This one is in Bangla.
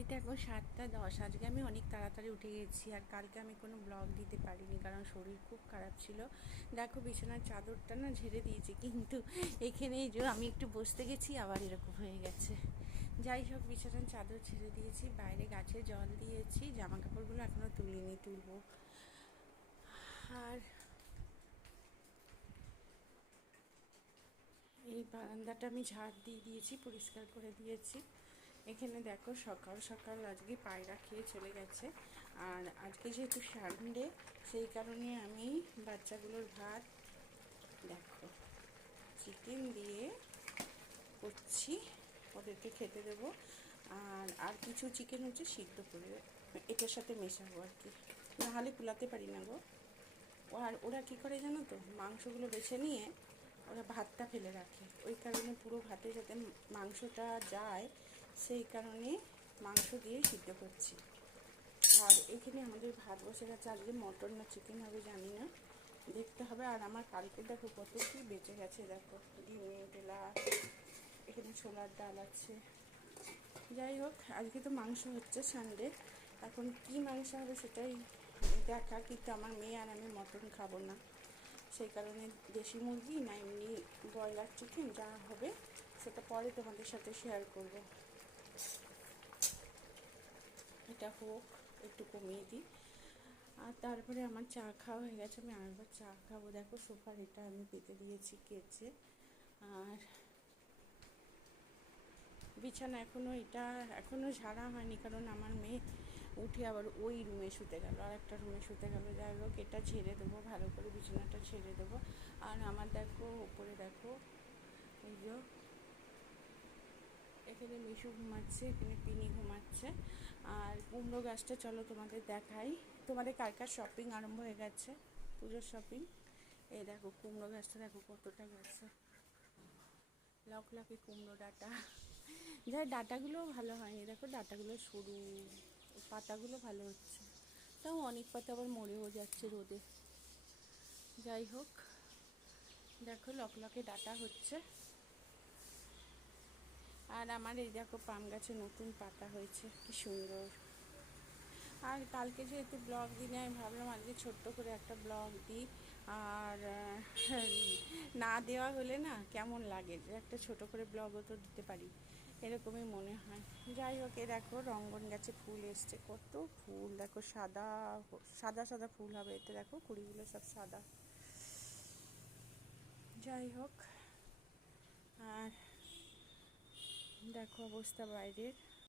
ঘড়িতে এখন 7টা 10। আজকে আমি অনেক তাড়াতাড়ি উঠে গেছি, আর কালকে আমি কোনো ব্লগ দিতে পারিনি কারণ শরীর খুব খারাপ ছিল। দেখো বিছানার চাদরটা না ঝেড়ে দিয়েছি, কিন্তু এখানে এই যে আমি একটু বসতে গেছি আবার এরকম হয়ে গেছে। যাই হোক, বিছানার চাদর ছেড়ে দিয়েছি, বাইরে গাছে জল দিয়েছি, জামা কাপড়গুলো এখনও তুলিনি, তুলবো। আর এই বারান্দাটা আমি ঝাড় দিয়ে দিয়েছি, পরিষ্কার করে দিয়েছি। এখানে দেখো সকাল সকাল আজকে পায়রা খেয়ে চলে গেছে। আর আজকে যেহেতু সানডে, সেই কারণে আমি বাচ্চাগুলোর ভাত দেখো চিকেন দিয়ে করছি, ওদেরকে খেতে দেবো। আর কিছু চিকেন হচ্ছে সিদ্ধ করে এটার সাথে মেশাবো আর কি, নাহলে কুলাতে পারি না গো। আর ওরা কী করে জানো তো, মাংসগুলো বেছে নিয়ে ওরা ভাতটা ফেলে রাখে, ওই কারণে পুরো ভাতে যাতে মাংসটা যায় সেই কারণে মাংস দিয়ে সিদ্ধ করছি। আর এখানে আমাদের ভাত বসে গেছে, আজকে মটন না চিকেন হবে জানি না, দেখতে হবে। আর আমার কালকে দেখো কত কী বেঁচে গেছে, দেখো ডিম তেলা, এখানে ছোলার ডাল আছে। যাই হোক, আজকে তো মাংস হচ্ছে সানডে, এখন কি মাংস হবে সেটাই দেখা। কিন্তু আমার মেয়ে আর আমি মটন খাবো না, সেই কারণে দেশি মুরগি না এমনি ব্রয়লার চিকেন যা হবে সেটা পরে তোমাদের সাথে শেয়ার করব। এটা হোক, একটু কমিয়ে দিই। আর তারপরে আমার চা খাওয়া হয়ে গেছে, আমি আরেকবার চা খাবো। দেখো সোফার এটা আমি পেতে দিয়েছি কেচে। আর বিছানা এখনও ঝাড়া হয়নি, কারণ আমার মেয়ে উঠে আবার ওই রুমে শুতে গেল, আর একটা রুমে শুতে গেল। যাই হোক, এটা ঝেড়ে দেবো ভালো করে, বিছানাটা ঝেড়ে দেবো। আর আমার দেখো ওপরে দেখো এই যে এখানে মিশু ঘুমাচ্ছে, এখানে পিনি ঘুমাচ্ছে। আর কুমড়ো গাছটা চলো তোমাদের দেখাই। তোমাদের কার কার শপিং আরম্ভ হয়ে গেছে, পুজোর শপিং? এই দেখো কুমড়ো গাছটা দেখো কতটা গেছে, লকলকে কুমড়ো ডাঁটা। যাই ডাঁটাগুলোও ভালো হয়নি, দেখো ডাঁটাগুলো সরু, পাতাগুলো ভালো হচ্ছে, তাও অনেক পাতা আবার মরেও যাচ্ছে রোদে। যাই হোক, দেখো লকলকে ডাঁটা হচ্ছে। আর আমার এই দেখো পাম গাছে নতুন পাতা হয়েছে, কি সুন্দর। আর কালকে যেহেতু ব্লগ দিনে আমি ভাবলাম আজকে ছোট্ট করে একটা ব্লগ দিই। আর না দেওয়া হলে না কেমন লাগে, যে একটা ছোট করে ব্লগও তো দিতে পারি, এরকমই মনে হয়। যাই হোক, এ দেখো রঙ্গন গাছে ফুল এসছে, কত ফুল দেখো, সাদা সাদা সাদা ফুল হবে এতে, দেখো কুড়িগুলো সব সাদা। যাই হোক, আর দেখো অবস্থা বাইরের,